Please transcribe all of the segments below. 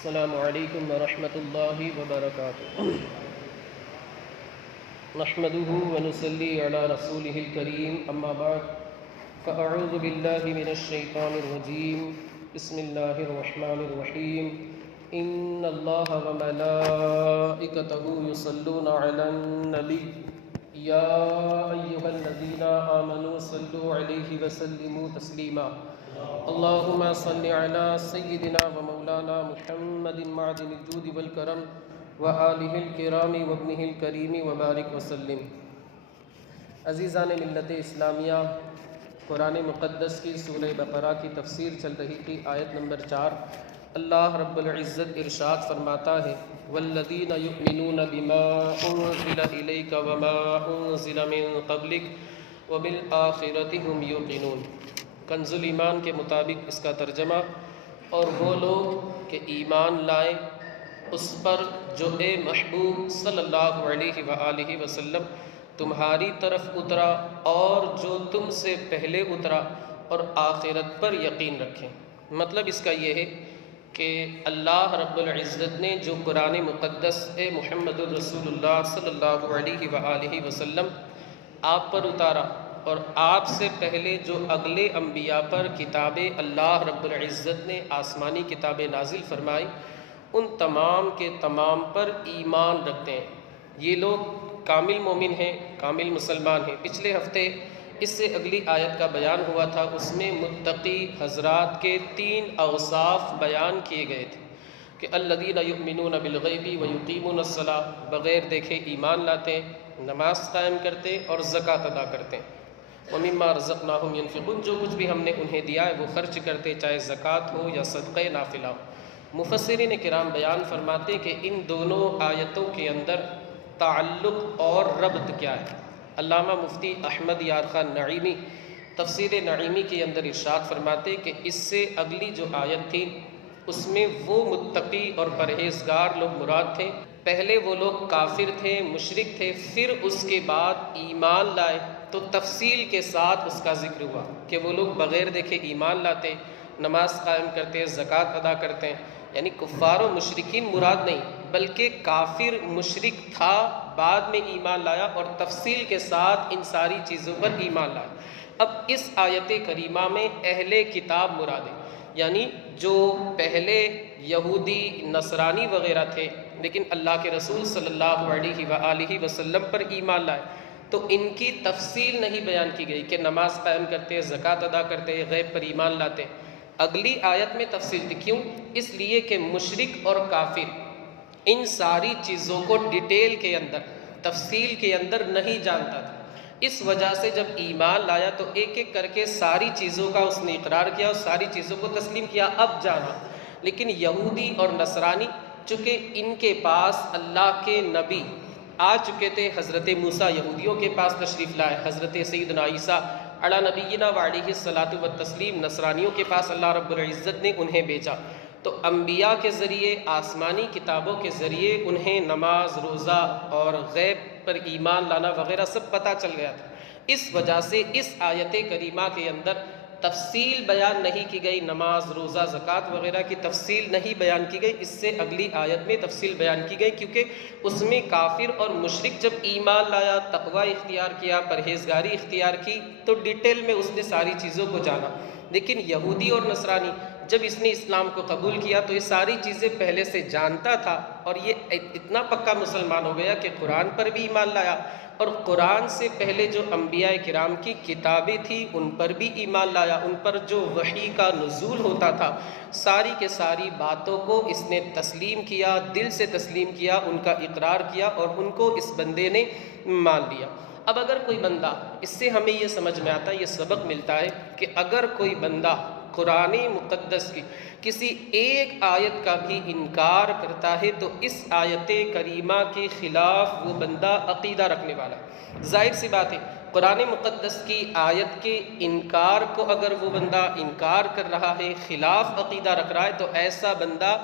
السلام علیکم ورحمۃ اللہ وبرکاتہ۔ نحمده ونصلی علی رسولہ الکریم، اما بعد فاعوذ باللہ من الشیطان الرجیم، بسم اللہ الرحمن الرحیم۔ ان اللہ وملائکتہ یصلون علی النبی یا ایھا الذین آمنوا صلوا علیہ وسلموا تسلیما۔ اللہم صل علی سیدنا و مولانا محمد معدن الجود والکرم وآلہ الکرام وابنہ الکریم وبارک وسلم۔ عزیزان ملت اسلامیہ، قرآن مقدس کی سورہ بقرہ کی تفسیر چل رہی تھی، آیت نمبر 4۔ اللہ رب العزت ارشاد فرماتا ہے: والذین یؤمنون بما انزل الیک وما انزل من قبلک وبالآخرۃ ہم یوقنون۔ کنز ایمان کے مطابق اس کا ترجمہ: اور وہ لوگ کہ ایمان لائیں اس پر جو اے محبوب صلی اللہ علیہ وآلہ وسلم تمہاری طرف اترا اور جو تم سے پہلے اترا، اور آخرت پر یقین رکھیں۔ مطلب اس کا یہ ہے کہ اللہ رب العزت نے جو قرآن مقدس اے محمد الرسول اللہ صلی اللہ علیہ وآلہ وسلم آپ پر اتارا، اور آپ سے پہلے جو اگلے انبیاء پر کتابیں اللہ رب العزت نے آسمانی کتابیں نازل فرمائی، ان تمام کے تمام پر ایمان رکھتے ہیں۔ یہ لوگ کامل مومن ہیں، کامل مسلمان ہیں۔ پچھلے ہفتے اس سے اگلی آیت کا بیان ہوا تھا، اس میں متقی حضرات کے 3 اوصاف بیان کیے گئے تھے کہ الذین یؤمنون بالغیب ویقیمون الصلاۃ، بغیر دیکھے ایمان لاتے ہیں، نماز قائم کرتے اور زکوٰۃ ادا کرتے ہیں۔ وَمِمَّا رَزَقْنَاهُمْ يُنْفِقُونَ، جو کچھ بھی ہم نے انہیں دیا ہے وہ خرچ کرتے، چاہے زکوٰۃ ہو یا صدقہ نافلہ ہو۔ مفسرین کرام بیان فرماتے کہ ان دونوں آیتوں کے اندر تعلق اور ربط کیا ہے۔ علامہ مفتی احمد یار خان نعیمی تفسیر نعیمی کے اندر ارشاد فرماتے کہ اس سے اگلی جو آیت تھی اس میں وہ متقی اور پرہیزگار لوگ مراد تھے۔ پہلے وہ لوگ کافر تھے، مشرک تھے، پھر اس کے بعد ایمان لائے تو تفصیل کے ساتھ اس کا ذکر ہوا کہ وہ لوگ بغیر دیکھے ایمان لاتے، نماز قائم کرتے، زکوٰۃ ادا کرتے ہیں۔ یعنی کفار و مشرکین مراد نہیں، بلکہ کافر مشرک تھا، بعد میں ایمان لایا اور تفصیل کے ساتھ ان ساری چیزوں پر ایمان لایا۔ اب اس آیت کریمہ میں اہل کتاب مراد ہے، یعنی جو پہلے یہودی نصرانی وغیرہ تھے لیکن اللہ کے رسول صلی اللہ علیہ وآلہ وسلم پر ایمان لائے، تو ان کی تفصیل نہیں بیان کی گئی کہ نماز قائم کرتے، زکوٰۃ ادا کرتے، غیب پر ایمان لاتے۔ اگلی آیت میں تفصیل تھی، کیوں؟ اس لیے کہ مشرک اور کافر ان ساری چیزوں کو ڈیٹیل کے اندر، تفصیل کے اندر نہیں جانتا تھا۔ اس وجہ سے جب ایمان لایا تو ایک ایک کر کے ساری چیزوں کا اس نے اقرار کیا اور ساری چیزوں کو تسلیم کیا، اب جانا۔ لیکن یہودی اور نصرانی چونکہ ان کے پاس اللہ کے نبی آ چکے تھے، حضرت موسیٰ یہودیوں کے پاس تشریف لائے، حضرت سیدنا عیسیٰ علی نبینا وعلیہ الصلاۃ والتسلیم نصرانیوں کے پاس اللہ رب العزت نے انہیں بھیجا، تو انبیاء کے ذریعے، آسمانی کتابوں کے ذریعے انہیں نماز، روزہ اور غیب پر ایمان لانا وغیرہ سب پتہ چل گیا تھا۔ اس وجہ سے اس آیت کریمہ کے اندر تفصیل بیان نہیں کی گئی، نماز، روزہ، زکوٰۃ وغیرہ کی تفصیل نہیں بیان کی گئی، اس سے اگلی آیت میں تفصیل بیان کی گئی، کیونکہ اس میں کافر اور مشرک جب ایمان لایا، تقوی اختیار کیا، پرہیزگاری اختیار کی، تو ڈیٹیل میں اس نے ساری چیزوں کو جانا۔ لیکن یہودی اور نصرانی جب اس نے اسلام کو قبول کیا تو یہ ساری چیزیں پہلے سے جانتا تھا، اور یہ اتنا پکا مسلمان ہو گیا کہ قرآن پر بھی ایمان لایا، اور قرآن سے پہلے جو انبیاء کرام کی کتابیں تھیں ان پر بھی ایمان لایا، ان پر جو وحی کا نزول ہوتا تھا، ساری کے ساری باتوں کو اس نے تسلیم کیا، دل سے تسلیم کیا، ان کا اقرار کیا، اور ان کو اس بندے نے مان لیا۔ اب اگر کوئی بندہ، اس سے ہمیں یہ سمجھ میں آتا ہے، یہ سبق ملتا ہے کہ اگر کوئی بندہ قرآن مقدس کی کسی ایک آیت کا بھی انکار کرتا ہے تو اس آیت کریمہ کے خلاف وہ بندہ عقیدہ رکھنے والا ہے۔ ظاہر سی بات ہے، قرآن مقدس کی آیت کے انکار کو اگر وہ بندہ انکار کر رہا ہے، خلاف عقیدہ رکھ رہا ہے، تو ایسا بندہ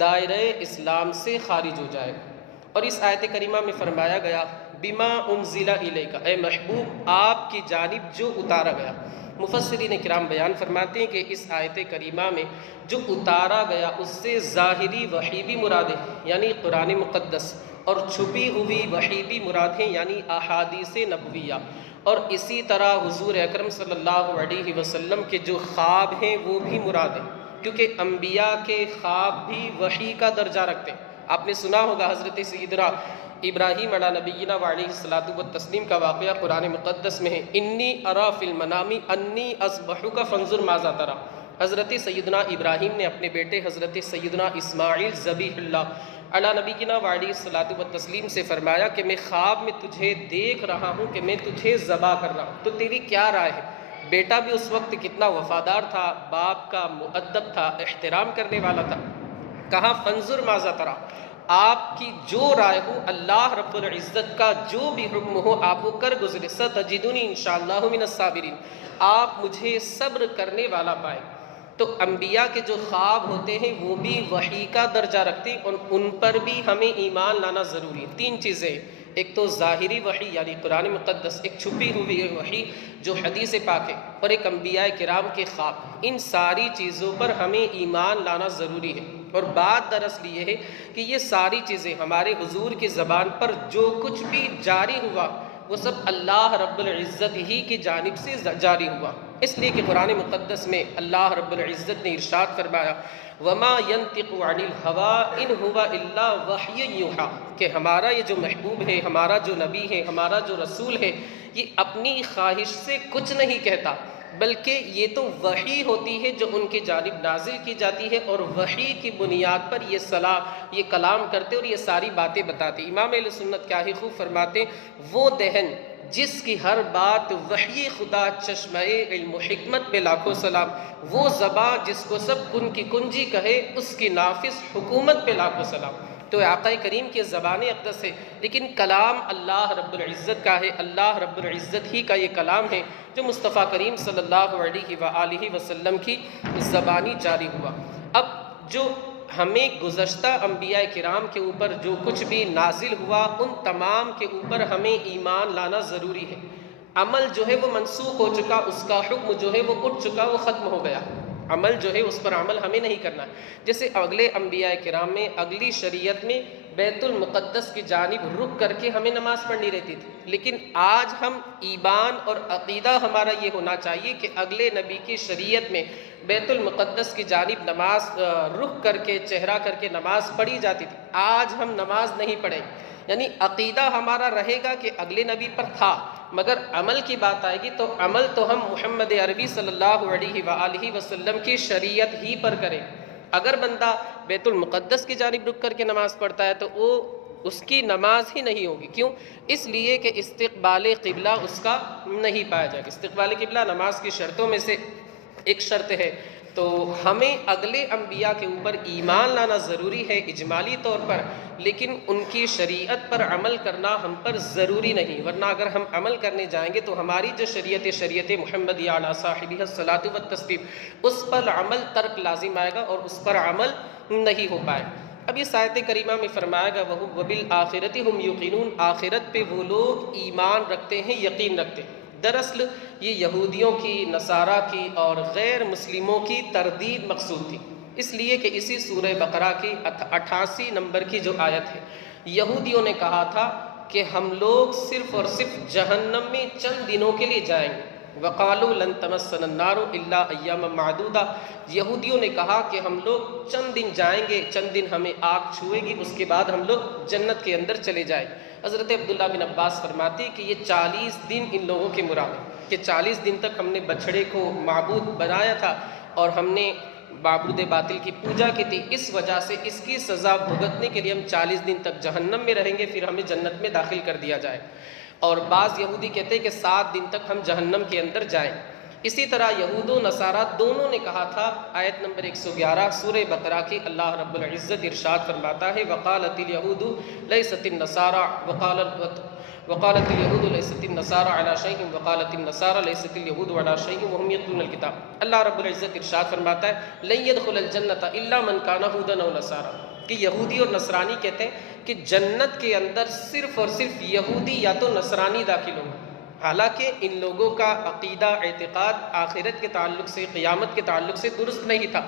دائرہ اسلام سے خارج ہو جائے گا۔ اور اس آیت کریمہ میں فرمایا گیا بما انزل الیک، اے محبوب آپ کی جانب جو اتارا گیا۔ مفسرین کرام بیان فرماتے ہیں کہ اس آیت کریمہ میں جو اتارا گیا اس سے ظاہری وحی بھی مراد ہے یعنی قرآن مقدس، اور چھپی ہوئی وحی بھی مراد ہے یعنی احادیث نبویہ، اور اسی طرح حضور اکرم صلی اللہ علیہ وسلم کے جو خواب ہیں وہ بھی مراد ہیں، کیونکہ انبیاء کے خواب بھی وحی کا درجہ رکھتے ہیں۔ آپ نے سنا ہوگا حضرت سیدنا ابراہیم علیہ نبینا وعلیہ الصلاۃ والتسلیم کا واقعہ قرآن مقدس میں ہے، انی ارا فی المنام انی اذبحک فانظر ماذا تری۔ حضرت سیدنا ابراہیم نے اپنے بیٹے حضرت سیدنا اسماعیل ذبیح اللہ علیہ نبینا وعلیہ الصلاۃ والتسلیم سے فرمایا کہ میں خواب میں تجھے دیکھ رہا ہوں کہ میں تجھے ذبح کر رہا ہوں، تو تیری کیا رائے ہے؟ بیٹا بھی اس وقت کتنا وفادار تھا، باپ کا مؤدب تھا، احترام کرنے والا تھا۔ کہا فانظر ماذا تری، آپ کی جو رائے ہو، اللہ رب العزت کا جو بھی حکم ہو آپ وہ کر گزرے، ستجدنی انشاءاللہ من الصابرین، آپ مجھے صبر کرنے والا پائے۔ تو انبیاء کے جو خواب ہوتے ہیں وہ بھی وحی کا درجہ رکھتے ہیں، اور ان پر بھی ہمیں ایمان لانا ضروری ہے۔ تین چیزیں، ایک تو ظاہری وحی یعنی قرآن مقدس، ایک چھپی ہوئی وحی جو حدیث پاک ہے، اور ایک انبیاء کرام کے خواب۔ ان ساری چیزوں پر ہمیں ایمان لانا ضروری ہے، اور بات دراصل یہ ہے کہ یہ ساری چیزیں ہمارے حضور کی زبان پر جو کچھ بھی جاری ہوا وہ سب اللہ رب العزت ہی کی جانب سے جاری ہوا، اس لیے کہ قرآن مقدس میں اللہ رب العزت نے ارشاد فرمایا وما ينطق عن الهوى ان هو الا وحی یوحی، کہ ہمارا یہ جو محبوب ہے، ہمارا جو نبی ہے، ہمارا جو رسول ہے، یہ اپنی خواہش سے کچھ نہیں کہتا، بلکہ یہ تو وحی ہوتی ہے جو ان کی جانب نازل کی جاتی ہے، اور وحی کی بنیاد پر یہ کلام کرتے اور یہ ساری باتیں بتاتے۔ امام اہل سنت کیا ہی خوب فرماتے ہیں، وہ دہن جس کی ہر بات وحی خدا چشمہ علم و حکمت پہ لاکھوں سلام، وہ زبان جس کو سب کن کی کنجی کہے اس کی نافذ حکومت پہ لاکھوں سلام۔ تو آقا کریم کی زبان اقدس ہے، لیکن کلام اللہ رب العزت کا ہے، اللہ رب العزت ہی کا یہ کلام ہے جو مصطفیٰ کریم صلی اللہ علیہ وآلہ وسلم کی زبانی جاری ہوا۔ اب جو ہمیں گزشتہ انبیاء کرام کے اوپر جو کچھ بھی نازل ہوا ان تمام کے اوپر ہمیں ایمان لانا ضروری ہے۔ عمل جو ہے وہ منسوخ ہو چکا، اس کا حکم جو ہے وہ اٹھ چکا، وہ ختم ہو گیا، عمل جو ہے اس پر عمل ہمیں نہیں کرنا ہے۔ جیسے اگلے انبیاء کرام میں اگلی شریعت میں بیت المقدس کی جانب رک کر کے ہمیں نماز پڑھنی رہتی تھی، لیکن آج ہم ایمان اور عقیدہ ہمارا یہ ہونا چاہیے کہ اگلے نبی کی شریعت میں بیت المقدس کی جانب نماز رک کر کے چہرہ کر کے نماز پڑھی جاتی تھی، آج ہم نماز نہیں پڑھیں، یعنی عقیدہ ہمارا رہے گا کہ اگلے نبی پر تھا، مگر عمل کی بات آئے گی تو عمل تو ہم محمد عربی صلی اللہ علیہ وآلہ وسلم کی شریعت ہی پر کریں۔ اگر بندہ بیت المقدس کی جانب رک کر کے نماز پڑھتا ہے تو وہ اس کی نماز ہی نہیں ہوگی، کیوں؟ اس لیے کہ استقبال قبلہ اس کا نہیں پایا جائے گا۔ استقبال قبلہ نماز کی شرطوں میں سے ایک شرط ہے، تو ہمیں اگلے انبیاء کے اوپر ایمان لانا ضروری ہے اجمالی طور پر، لیکن ان کی شریعت پر عمل کرنا ہم پر ضروری نہیں، ورنہ اگر ہم عمل کرنے جائیں گے تو ہماری جو شریعت محمدیہ علی صاحبہ الصلاۃ والتسلیم اس پر عمل ترک لازم آئے گا اور اس پر عمل نہیں ہو پائے۔ اب اس آیت کریمہ میں فرمایا گا وَبِالْآخِرَةِ هُمْ يُوقِنُونَ، آخرت پہ وہ لوگ ایمان رکھتے ہیں، یقین رکھتے ہیں۔ دراصل یہ یہودیوں کی، نصارہ کی اور غیر مسلموں کی تردید مقصود تھی، اس لیے کہ اسی سورہ بقرہ کی 88 نمبر کی جو آیت ہے، یہودیوں نے کہا تھا کہ ہم لوگ صرف اور صرف جہنم میں چند دنوں کے لیے جائیں گے، وَقَالُوا لَن تَمَسَّنَا النَّارُ إِلَّا أَيَّامًا مَّعْدُودَةً، یہودیوں نے کہا کہ ہم لوگ چند دن جائیں گے، چند دن ہمیں آگ چھوئے گی، اس کے بعد ہم لوگ جنت کے اندر چلے جائیں۔ حضرت عبداللہ بن عباس فرماتے ہیں کہ یہ 40 دن ان لوگوں کے مراد ہیں کہ 40 دن تک ہم نے بچھڑے کو معبود بنایا تھا اور ہم نے معبود باطل کی پوجا کی تھی، اس وجہ سے اس کی سزا بھگتنے کے لیے ہم 40 دن تک جہنم میں رہیں گے، پھر ہمیں جنت میں داخل کر دیا جائے۔ اور بعض یہودی کہتے ہیں کہ 7 دن تک ہم جہنم کے اندر جائیں۔ اسی طرح یہود و نصارہ دونوں نے کہا تھا، آیت نمبر 111 سورہ بقرہ کی اللہ رب العزت ارشاد فرماتا ہے وقالت اليہود لیست النصارى وقالت اليہود لیست النصارى علی شیء وقالت النصارى لیست اليہود علی شیء وهم یتلون الکتاب۔ اللہ رب العزت ارشاد فرماتا ہے لن يدخل الجنة الا من كان هودا او نصارى، کہ یہودی اور نصرانی کہتے ہیں کہ جنت کے اندر صرف اور صرف یہودی یا تو نصرانی داخل ہوں گے، حالانکہ ان لوگوں کا عقیدہ اعتقاد آخرت کے تعلق سے قیامت کے تعلق سے درست نہیں تھا۔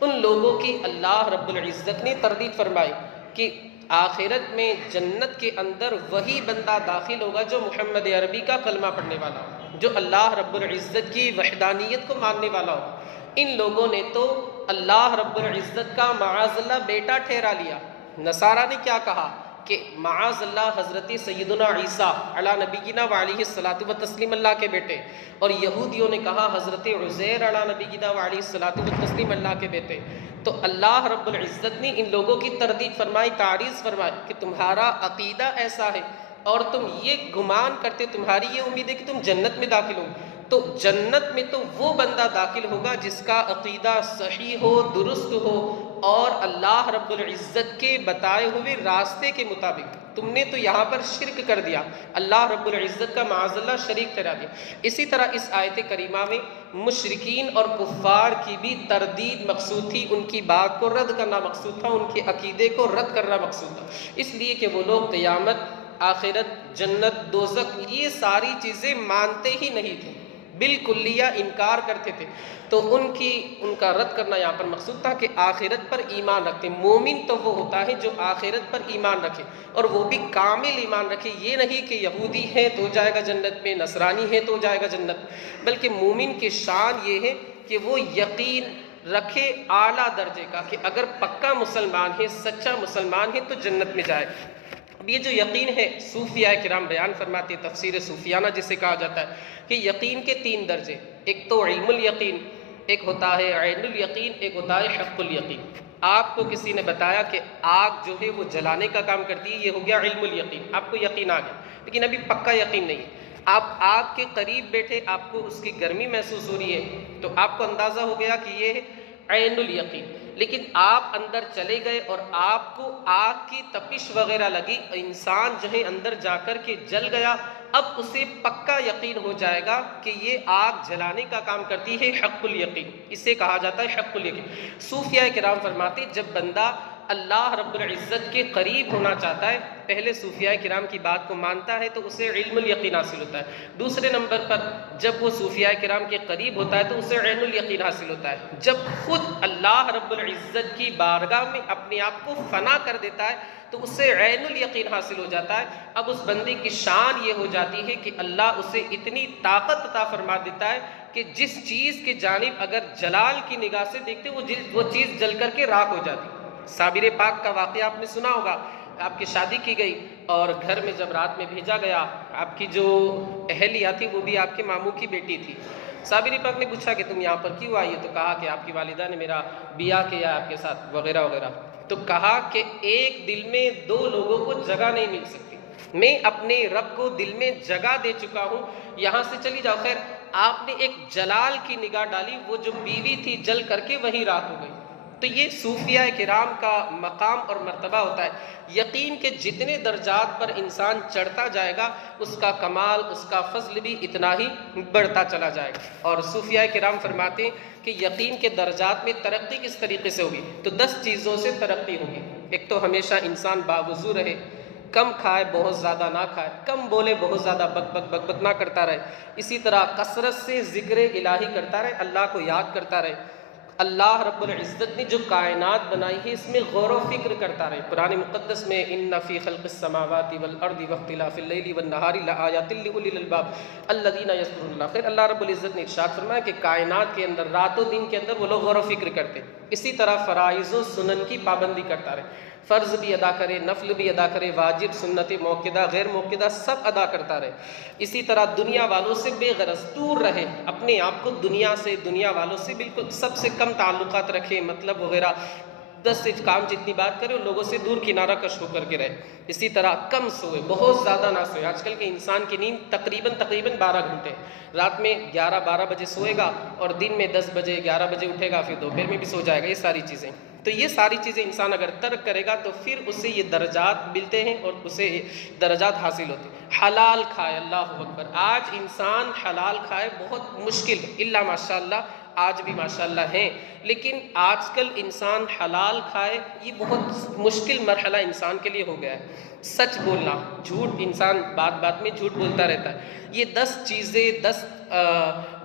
ان لوگوں کی اللہ رب العزت نے تردید فرمائی کہ آخرت میں جنت کے اندر وہی بندہ داخل ہوگا جو محمد عربی کا کلمہ پڑھنے والا ہو، جو اللہ رب العزت کی وحدانیت کو ماننے والا ہو۔ ان لوگوں نے تو اللہ رب العزت کا معاذ اللہ بیٹا ٹھہرا لیا۔ نصارہ نے کیا کہا کہ معاذ اللہ حضرت سیدنا عیسیٰ علی نبینا وعلیہ الصلاۃ والتسلیم اللہ کے بیٹے، اور یہودیوں نے کہا حضرت عزیر علی نبینا وعلیہ الصلاۃ والتسلیم اللہ کے بیٹے۔ تو اللہ رب العزت نے ان لوگوں کی تردید فرمائی، تعریض فرمائی کہ تمہارا عقیدہ ایسا ہے اور تم یہ گمان کرتے، تمہاری یہ امید ہے کہ تم جنت میں داخل ہو، تو جنت میں تو وہ بندہ داخل ہوگا جس کا عقیدہ صحیح ہو، درست ہو، اور اللہ رب العزت کے بتائے ہوئے راستے کے مطابق۔ تم نے تو یہاں پر شرک کر دیا، اللہ رب العزت کا معاذ اللہ شریک ٹھہرا دیا۔ اسی طرح اس آیت کریمہ میں مشرکین اور کفار کی بھی تردید مقصود تھی، ان کی بات کو رد کرنا مقصود تھا، ان کے عقیدے کو رد کرنا مقصود تھا، اس لیے کہ وہ لوگ قیامت، آخرت، جنت، دوزخ، یہ ساری چیزیں مانتے ہی نہیں تھے، بالکلیہ انکار کرتے تھے۔ تو ان کا رد کرنا یہاں پر مقصود تھا کہ آخرت پر ایمان رکھتے۔ مومن تو وہ ہوتا ہے جو آخرت پر ایمان رکھے، اور وہ بھی کامل ایمان رکھے، یہ نہیں کہ یہودی ہے تو جائے گا جنت میں، نصرانی ہے تو جائے گا جنت، بلکہ مومن کی شان یہ ہے کہ وہ یقین رکھے اعلیٰ درجے کا کہ اگر پکا مسلمان ہے، سچا مسلمان ہے تو جنت میں جائے۔ اب یہ جو یقین ہے، صوفیاء کرام بیان فرماتے ہیں، تفسیر صوفیانہ جسے کہا جاتا ہے، کہ یقین کے 3 درجے، ایک تو علم الیقین، ایک ہوتا ہے عین الیقین، ایک ہوتا ہے حق الیقین۔ آپ کو کسی نے بتایا کہ آگ جو ہے وہ جلانے کا کام کرتی ہے، یہ ہو گیا علم الیقین، آپ کو یقین آ گیا، لیکن ابھی پکا یقین نہیں ہے۔ آپ آگ کے قریب بیٹھے، آپ کو اس کی گرمی محسوس ہو رہی ہے، تو آپ کو اندازہ ہو گیا کہ یہ عین الیقین، لیکن آپ اندر چلے گئے اور آپ کو آگ کی تپش وغیرہ لگی، انسان جو ہے اندر جا کر کے جل گیا، اب اسے پکا یقین ہو جائے گا کہ یہ آگ جلانے کا کام کرتی ہے، حق الیقین، اسے کہا جاتا ہے حق الیقین۔ صوفیاء کرام فرماتے جب بندہ اللہ رب العزت کے قریب ہونا چاہتا ہے، پہلے صوفیاء کرام کی بات کو مانتا ہے تو اسے علم الیقین حاصل ہوتا ہے، دوسرے نمبر پر جب وہ صوفیاء کرام کے قریب ہوتا ہے تو اسے عین الیقین حاصل ہوتا ہے، جب خود اللہ رب العزت کی بارگاہ میں اپنے آپ کو فنا کر دیتا ہے تو اسے عین الیقین حاصل ہو جاتا ہے۔ اب اس بندے کی شان یہ ہو جاتی ہے کہ اللہ اسے اتنی طاقت عطا فرما دیتا ہے کہ جس چیز کے جانب اگر جلال کی نگاہ سے دیکھتے وہ چیز جل کر کے راکھ ہو جاتی۔ صابر پاک کا واقعہ آپ نے سنا ہوگا، آپ کی شادی کی گئی اور گھر میں جب رات میں بھیجا گیا، آپ کی جو اہلیہ تھی وہ بھی آپ کے ماموں کی بیٹی تھی۔ صابر پاک نے پوچھا کہ تم یہاں پر کیوں آئی ہو؟ تو کہا کہ آپ کی والدہ نے میرا بیاہ کیا آپ کے ساتھ وغیرہ وغیرہ۔ تو کہا کہ ایک دل میں 2 لوگوں کو جگہ نہیں مل سکتی، میں اپنے رب کو دل میں جگہ دے چکا ہوں، یہاں سے چلی جاؤ۔ خیر آپ نے ایک جلال کی نگاہ ڈالی، وہ جو بیوی تھی جل کر کے وہیں راکھ ہو گئی۔ تو یہ صوفیاء کرام کا مقام اور مرتبہ ہوتا ہے۔ یقین کے جتنے درجات پر انسان چڑھتا جائے گا، اس کا کمال، اس کا فضل بھی اتنا ہی بڑھتا چلا جائے گا۔ اور صوفیاء کرام فرماتے ہیں کہ یقین کے درجات میں ترقی کس طریقے سے ہوگی، تو 10 چیزوں سے ترقی ہوگی۔ ایک تو ہمیشہ انسان باوضو رہے، کم کھائے بہت زیادہ نہ کھائے، کم بولے بہت زیادہ بک بک بک بک نہ کرتا رہے، اسی طرح کثرت سے ذکر الہی کرتا رہے، اللہ کو یاد کرتا رہے، اللہ رب العزت نے جو کائنات بنائی ہے اس میں غور و فکر کرتا رہے۔ قرآن مقدس میں ان فی خلق السماوات والارض واختلاف اللیل والنہار لآیات لأولی الالباب الذین یذکرون اللہ۔ خیر اللہ رب العزت نے ارشاد فرمایا کہ کائنات کے اندر، رات و دن کے اندر وہ لوگ غور و فکر کرتے، اسی طرح فرائض و سنن کی پابندی کرتا رہے، فرض بھی ادا کرے، نفل بھی ادا کرے، واجب، سنت موقدہ، غیر موقدہ سب ادا کرتا رہے۔ اسی طرح دنیا والوں سے بے غرض دور رہے، اپنے آپ کو دنیا سے، دنیا والوں سے بالکل سب سے کم تعلقات رکھے، مطلب وغیرہ 10 کام جتنی بات کرے ان لوگوں سے دور کنارہ کش ہو کر کے رہے۔ اسی طرح کم سوئے، بہت زیادہ نہ سوئے۔ آج کل کے انسان کی نیند تقریباً 12 گھنٹے، رات میں 11-12 بجے سوئے گا اور دن میں 10 بجے 11 بجے اٹھے گا، پھر دوپہر میں بھی سو جائے گا، یہ ساری چیزیں۔ تو یہ ساری چیزیں انسان اگر ترک کرے گا تو پھر اسے یہ درجات ملتے ہیں اور اسے درجات حاصل ہوتے ہیں۔ حلال کھائے، اللہ اکبر، آج انسان حلال کھائے بہت مشکل ہے، الا ماشاء اللہ آج بھی ماشاءاللہ ہیں، لیکن آج کل انسان حلال کھائے یہ بہت مشکل مرحلہ انسان کے لیے ہو گیا ہے۔ سچ بولنا، جھوٹ، انسان بات بات میں جھوٹ بولتا رہتا ہے۔ یہ 10 چیزیں، 10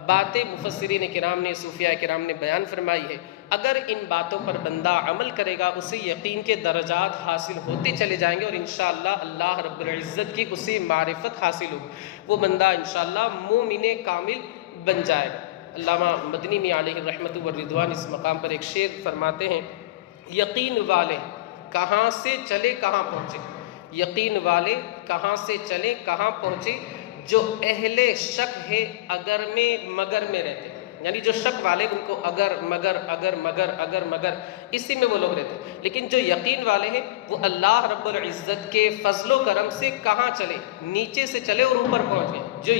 باتیں مفسرین کرام نے، صوفیاء کرام نے بیان فرمائی ہے۔ اگر ان باتوں پر بندہ عمل کرے گا اسے یقین کے درجات حاصل ہوتے چلے جائیں گے، اور انشاءاللہ اللہ رب العزت کی اسے معرفت حاصل ہوگی، وہ بندہ انشاءاللہ مومن کامل بن جائے گا۔ علامہ مدنی میاں علیہ الرحمۃ والرضوان اس مقام پر ایک شعر فرماتے ہیں، یقین والے کہاں سے چلے کہاں پہنچے، یقین والے کہاں سے چلے کہاں پہنچے، جو اہل شک ہے اگر میں مگر میں رہتے، یعنی جو شک والے ان کو اگر مگر اگر مگر اگر مگر اسی میں وہ لوگ رہتے ہیں، لیکن جو یقین والے ہیں وہ اللہ رب العزت کے فضل و کرم سے کہاں چلے، نیچے سے چلے اور اوپر پہنچ گئے۔ جو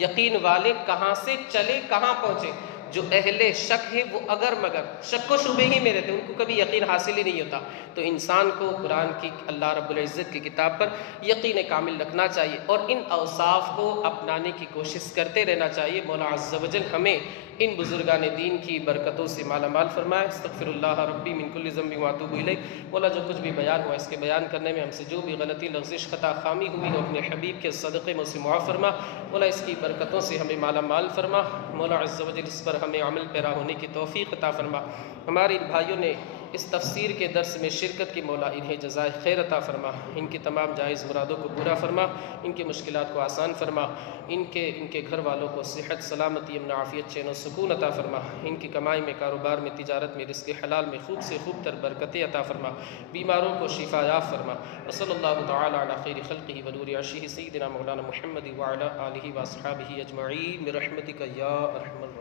یقین والے کہاں سے چلے کہاں پہنچے، جو اہل شک ہے وہ اگر مگر شک و شبے ہی میں رہتے، ان کو کبھی یقین حاصل ہی نہیں ہوتا۔ تو انسان کو قرآن کی، اللہ رب العزت کی کتاب پر یقین کامل رکھنا چاہیے اور ان اوصاف کو اپنانے کی کوشش کرتے رہنا چاہیے۔ مولا عز و جل ہمیں ان بزرگان دین کی برکتوں سے مالا مال فرمائے۔ استغفر اللہ ربی من کل ذنب واتوب الیہ۔ مولا جو کچھ بھی بیان ہوا اس کے بیان کرنے میں ہم سے جو بھی غلطی، لغزش، خطا، خامی ہوئی ہو اپنے حبیب کے صدقے میں اسے معاف فرما۔ مولا اس کی برکتوں سے ہمیں مالا مال فرما۔ مولا عز و جل اس پر ہمیں عمل پیرا ہونے کی توفیق عطا فرما۔ ہمارے ان بھائیوں نے اس تفسیر کے درس میں شرکت کی، مولا انہیں جزائے خیر عطا فرما، ان کی تمام جائز مرادوں کو پورا فرما، ان کی مشکلات کو آسان فرما، ان کے گھر والوں کو صحت، سلامتی، امن، عافیت، چین و سکون عطا فرما، ان کی کمائی میں، کاروبار میں، تجارت میں، رزق حلال میں خوب سے خوب تر برکتیں عطا فرما، بیماروں کو شفا یاب فرما۔ وصلی اللہ تعالی علی خیر خلقہ ونور عرشہ سیدنا مولانا محمد وعلی آلہ واصحابہ اجمعین برحمتک یا ارحم الراحمین۔